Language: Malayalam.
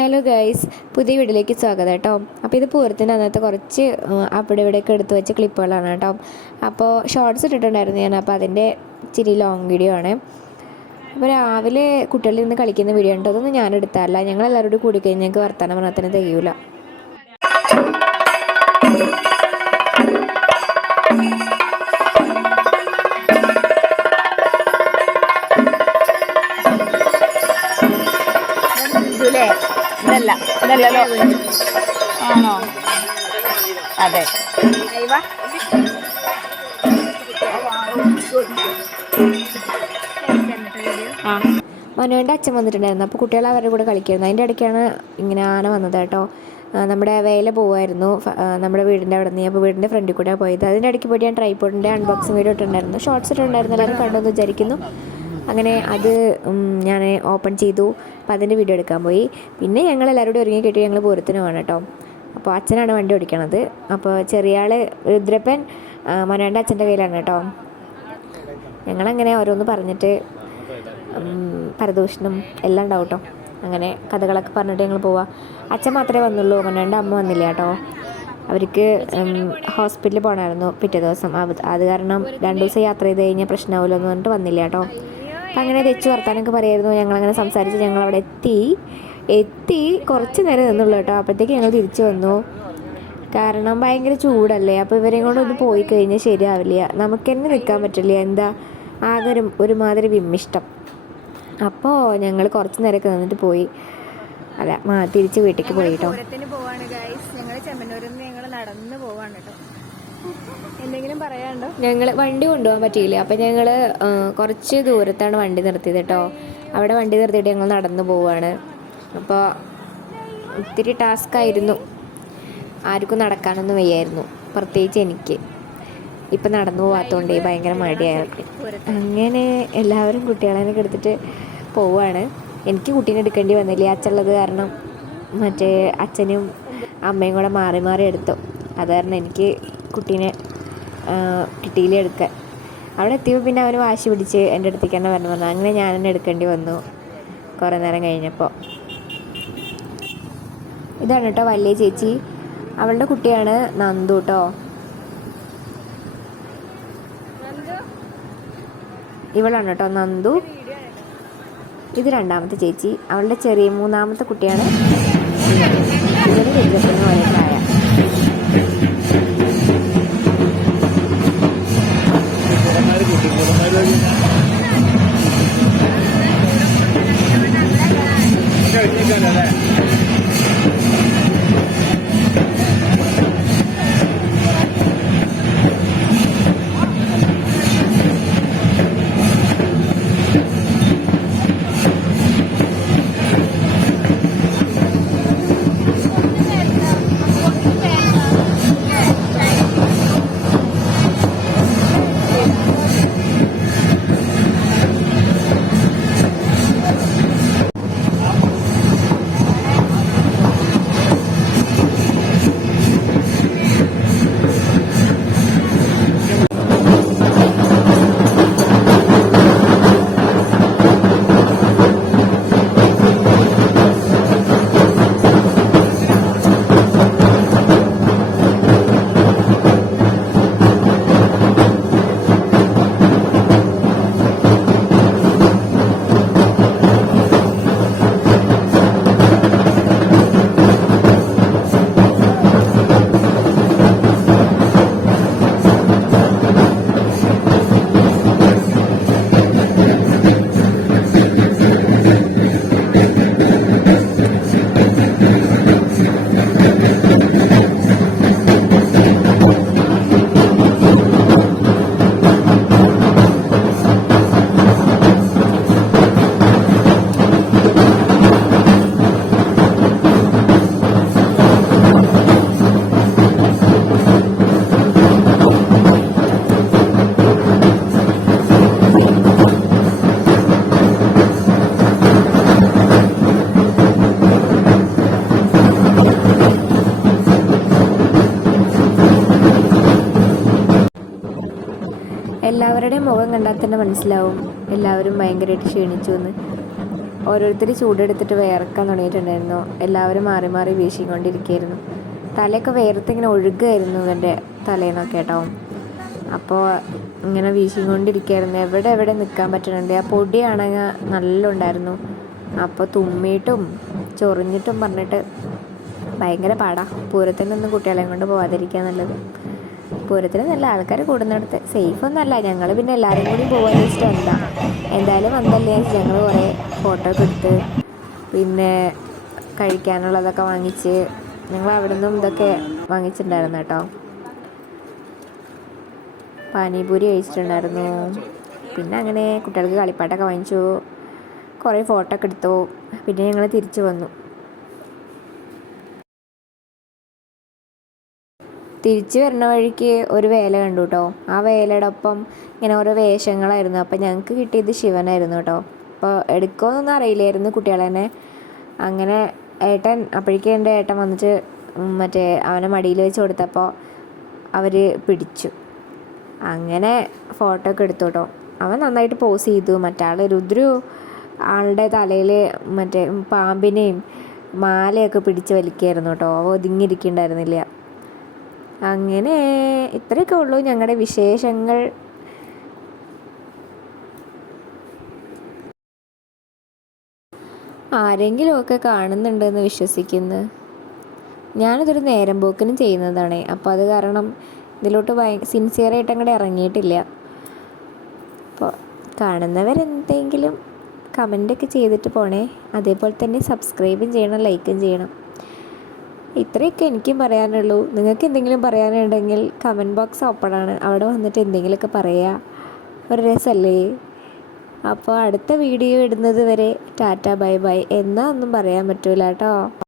ഹലോ ഗൈസ്, പുതിയ വീഡിയോയിലേക്ക് സ്വാഗതം കേട്ടോ. അപ്പോൾ ഇത് പൂരത്തിൻ്റെ അന്നത്തെ കുറച്ച് അവിടെ ഇവിടെയൊക്കെ എടുത്തു വെച്ച ക്ലിപ്പുകളാണ് കേട്ടോ. അപ്പോൾ ഷോർട്സ് ഇട്ടിട്ടുണ്ടായിരുന്നു ഞാൻ, അപ്പോൾ അതിൻ്റെ ഇച്ചിരി ലോങ് വീഡിയോ ആണ്. അപ്പോൾ രാവിലെ കുട്ടികളിൽ നിന്ന് കളിക്കുന്ന വീഡിയോ ഉണ്ടോ, അതൊന്നും ഞാൻ എടുത്താറില്ല. ഞങ്ങളെല്ലാവരോടും കൂടി കഴിഞ്ഞ് ഞങ്ങൾക്ക് വർത്തമാനം പറഞ്ഞാൽ തന്നെ തികയൂല. ഇതല്ലല്ലോ ആണോ? അതെ. മനുവിൻ്റെ അച്ഛൻ വന്നിട്ടുണ്ടായിരുന്നു. അപ്പോൾ കുട്ടികൾ അവരുടെ കൂടെ കളിക്കായിരുന്നു. അതിൻ്റെ ഇടയ്ക്കാണ് ഇങ്ങനെ ആന വന്നത് കേട്ടോ. നമ്മുടെ വേല പോവായിരുന്നു നമ്മുടെ വീടിൻ്റെ അവിടെ നിന്ന്. അപ്പോൾ വീടിൻ്റെ ഫ്രണ്ടിൽ കൂടെ പോയത്. അതിൻ്റെ ഇടയ്ക്ക് പോയിട്ട് ഞാൻ ട്രൈപോഡിൻ്റെ അൺബോക്സിങ് വീഡിയോ ഇട്ടിട്ടുണ്ടായിരുന്നു. ഷോർട്സ് ഇട്ടുണ്ടായിരുന്നു. എല്ലാവരും കണ്ടെന്ന് വിചാരിക്കുന്നു. അങ്ങനെ അത് ഞാൻ ഓപ്പൺ ചെയ്തു. അപ്പോൾ അതിൻ്റെ വീഡിയോ എടുക്കാൻ പോയി. പിന്നെ ഞങ്ങളെല്ലാവരോടും ഒരുങ്ങി കെട്ടി ഞങ്ങൾ പൂരത്തിന് പോകണം കേട്ടോ. അപ്പോൾ അച്ഛനാണ് വണ്ടി ഓടിക്കണത്. അപ്പോൾ ചെറിയ ആൾ രുദ്രപ്പൻ മനുവിൻ്റെ അച്ഛൻ്റെ കയ്യിലാണ് കേട്ടോ. ഞങ്ങളങ്ങനെ ഓരോന്ന് പറഞ്ഞിട്ട് പരദൂഷണം എല്ലാം ഉണ്ടാവും കേട്ടോ. അങ്ങനെ കഥകളൊക്കെ പറഞ്ഞിട്ട് ഞങ്ങൾ പോവാം. അച്ഛൻ മാത്രമേ വന്നുള്ളൂ, മനുവിൻ്റെ അമ്മ വന്നില്ല കേട്ടോ. അവർക്ക് ഹോസ്പിറ്റലിൽ പോകണമായിരുന്നു പിറ്റേ ദിവസം. അത് കാരണം 2 ദിവസം യാത്ര ചെയ്ത് കഴിഞ്ഞാൽ പ്രശ്നമാവില്ല എന്ന് പറഞ്ഞിട്ട് വന്നില്ല കേട്ടോ. അപ്പം അങ്ങനെ തെച്ചു വർത്താനൊക്കെ പറയായിരുന്നു. ഞങ്ങളങ്ങനെ സംസാരിച്ച് ഞങ്ങളവിടെ എത്തി കുറച്ച് നേരം നിന്നുള്ളൂ കേട്ടോ. അപ്പോഴത്തേക്ക് ഞങ്ങൾ തിരിച്ചു വന്നു. കാരണം ഭയങ്കര ചൂടല്ലേ. അപ്പോൾ ഇവരെയും കൊണ്ട് ഒന്ന് പോയി കഴിഞ്ഞാൽ ശരിയാവില്ല, നമുക്ക് തന്നെ നിൽക്കാൻ പറ്റില്ല. എന്താ ആകെ ഒരുമാതിരി വിമ്മിഷ്ടം. അപ്പോൾ ഞങ്ങൾ കുറച്ച് നേരമൊക്കെ നിന്നിട്ട് പോയി. തിരിച്ച് വീട്ടിലേക്ക് പോയി കേട്ടോ. എന്തെങ്കിലും പറയാനുണ്ടോ? ഞങ്ങൾ വണ്ടി കൊണ്ടുപോകാൻ പറ്റിയില്ല. അപ്പം ഞങ്ങൾ കുറച്ച് ദൂരത്താണ് വണ്ടി നിർത്തിയത് കേട്ടോ. അവിടെ വണ്ടി നിർത്തിയിട്ട് ഞങ്ങൾ നടന്നു പോവുകയാണ്. അപ്പോൾ ഒത്തിരി ടാസ്ക്കായിരുന്നു. ആർക്കും നടക്കാനൊന്നും വയ്യായിരുന്നു, പ്രത്യേകിച്ച് എനിക്ക്. ഇപ്പം നടന്നു പോകാത്തതുകൊണ്ട് ഭയങ്കര മടിയായിരുന്നു. അങ്ങനെ എല്ലാവരും കുട്ടികളെ എടുത്തിട്ട് പോവുകയാണ്. എനിക്ക് കുട്ടീനെ എടുക്കേണ്ടി വന്നില്ല, അച്ഛനുള്ളത് കാരണം. മറ്റേ അച്ഛനും അമ്മയും കൂടെ മാറി മാറി എടുത്തു. അത് കാരണം എനിക്ക് കുട്ടീനെ കിട്ടിയില്ല എടുക്കാൻ. അവിടെ എത്തിയപ്പോൾ പിന്നെ അവന് വാശി പിടിച്ച് എൻ്റെ അടുത്തേക്ക് തന്നെ പറഞ്ഞു. അങ്ങനെ ഞാൻ തന്നെ എടുക്കേണ്ടി വന്നു കുറേ നേരം കഴിഞ്ഞപ്പോൾ. ഇതാണ് കേട്ടോ വലിയ ചേച്ചി, അവളുടെ കുട്ടിയാണ് നന്ദു കേട്ടോ. ഇവളാണ് കേട്ടോ നന്ദു. ഇത് 2ാമത്തെ ചേച്ചി, അവളുടെ ചെറിയ 3ാമത്തെ കുട്ടിയാണ്. ഇവര് രുദ്രപ്പന് ഒരേ പ്രായം. എല്ലാവരുടെയും മുഖം കണ്ടാൽ തന്നെ മനസ്സിലാവും എല്ലാവരും ഭയങ്കരമായിട്ട് ക്ഷീണിച്ചു എന്ന്. ഓരോരുത്തർ ചൂടെടുത്തിട്ട് വിയർക്കാൻ തുടങ്ങിയിട്ടുണ്ടായിരുന്നു. എല്ലാവരും മാറി മാറി വീശിക്കൊണ്ടിരിക്കുകയായിരുന്നു. തലയൊക്കെ വിയർത്തിങ്ങനെ ഒഴുകുമായിരുന്നു ഇവൻ്റെ തലേന്നൊക്കെ കേട്ടോ. അപ്പോൾ ഇങ്ങനെ വീശിക്കൊണ്ടിരിക്കുകയായിരുന്നു. എവിടെ എവിടെ നിൽക്കാൻ പറ്റുന്നുണ്ട്. ആ പൊടിയാണെങ്കിൽ നല്ല ഉണ്ടായിരുന്നു. അപ്പോൾ തുമ്മിയിട്ടും ചൊറിഞ്ഞിട്ടും പറഞ്ഞിട്ട് ഭയങ്കര പാടാണ്. പൂരത്തിനൊന്നും കുട്ടികളെയും കൊണ്ട് പോകാതിരിക്കുക നല്ലത്. പൂരത്തിന് നല്ല ആൾക്കാർ കൂടുന്നിടത്ത് സേഫൊന്നുമല്ല. ഞങ്ങൾ പിന്നെ എല്ലാവരും കൂടി പോകാൻ ഇഷ്ടം എന്തായാലും വന്നല്ലേ ഞങ്ങൾ കുറേ ഫോട്ടോ ഒക്കെ എടുത്ത് പിന്നെ കഴിക്കാനുള്ളതൊക്കെ വാങ്ങിച്ച് ഞങ്ങൾ അവിടെ നിന്നും ഇതൊക്കെ വാങ്ങിച്ചിട്ടുണ്ടായിരുന്നു കേട്ടോ. പാനിപൂരി കഴിച്ചിട്ടുണ്ടായിരുന്നു. പിന്നെ അങ്ങനെ കുട്ടികൾക്ക് കളിപ്പാട്ടൊക്കെ വാങ്ങിച്ചു, കുറേ ഫോട്ടോ ഒക്കെ എടുത്തു. പിന്നെ ഞങ്ങൾ തിരിച്ചു വന്നു. തിരിച്ചു വരുന്ന വഴിക്ക് ഒരു വേല കണ്ടു കേട്ടോ. ആ വേലയുടെ ഒപ്പം ഇങ്ങനെ ഓരോ വേഷങ്ങളായിരുന്നു. അപ്പോൾ ഞങ്ങൾക്ക് കിട്ടിയത് ശിവനായിരുന്നു കേട്ടോ. അപ്പോൾ എടുക്കുമെന്നൊന്നും അറിയില്ലായിരുന്നു കുട്ടികളെ തന്നെ. അങ്ങനെ ഏട്ടൻ അപ്പോഴേക്കും എൻ്റെ ഏട്ടൻ വന്നിട്ട് മറ്റേ അവനെ മടിയിൽ വെച്ച് കൊടുത്തപ്പോൾ അവർ പിടിച്ചു. അങ്ങനെ ഫോട്ടോ ഒക്കെ എടുത്തു കേട്ടോ. അവൻ നന്നായിട്ട് പോസ് ചെയ്തു. മറ്റാൾ രുദ്രു ആളുടെ തലയിൽ മറ്റേ പാമ്പിനെയും മാലയൊക്കെ പിടിച്ച് വലിക്കുകയായിരുന്നു കേട്ടോ. അവ ഒതുങ്ങിയിരിക്കുന്നുണ്ടായിരുന്നില്ല. അങ്ങനെ ഇത്രയൊക്കെ ഉള്ളൂ ഞങ്ങളുടെ വിശേഷങ്ങൾ. ആരെങ്കിലുമൊക്കെ കാണുന്നുണ്ടെന്ന് വിശ്വസിക്കുന്നു. ഞാനിതൊരു നേരം പോക്കിനും ചെയ്യുന്നതാണ്. അപ്പോൾ അത് കാരണം ഇതിലോട്ട് സിൻസിയറായിട്ട് അങ്ങോട്ട് ഇറങ്ങിയിട്ടില്ല. അപ്പോൾ കാണുന്നവരെന്തെങ്കിലും കമൻ്റൊക്കെ ചെയ്തിട്ട് പോണേ. അതേപോലെ തന്നെ സബ്സ്ക്രൈബും ചെയ്യണം, ലൈക്കും ചെയ്യണം. ഇത്രയൊക്കെ എനിക്കും പറയാനുള്ളൂ. നിങ്ങൾക്ക് എന്തെങ്കിലും പറയാനുണ്ടെങ്കിൽ കമൻറ്റ് ബോക്സ് ഓപ്പണാണ്. അവിടെ വന്നിട്ട് എന്തെങ്കിലുമൊക്കെ പറയുക. ഒരു രസമല്ലേ? അപ്പോൾ അടുത്ത വീഡിയോ ഇടുന്നത് വരെ ടാറ്റ ബൈ ബൈ. എന്നാ ഒന്നും പറയാൻ പറ്റൂല കേട്ടോ.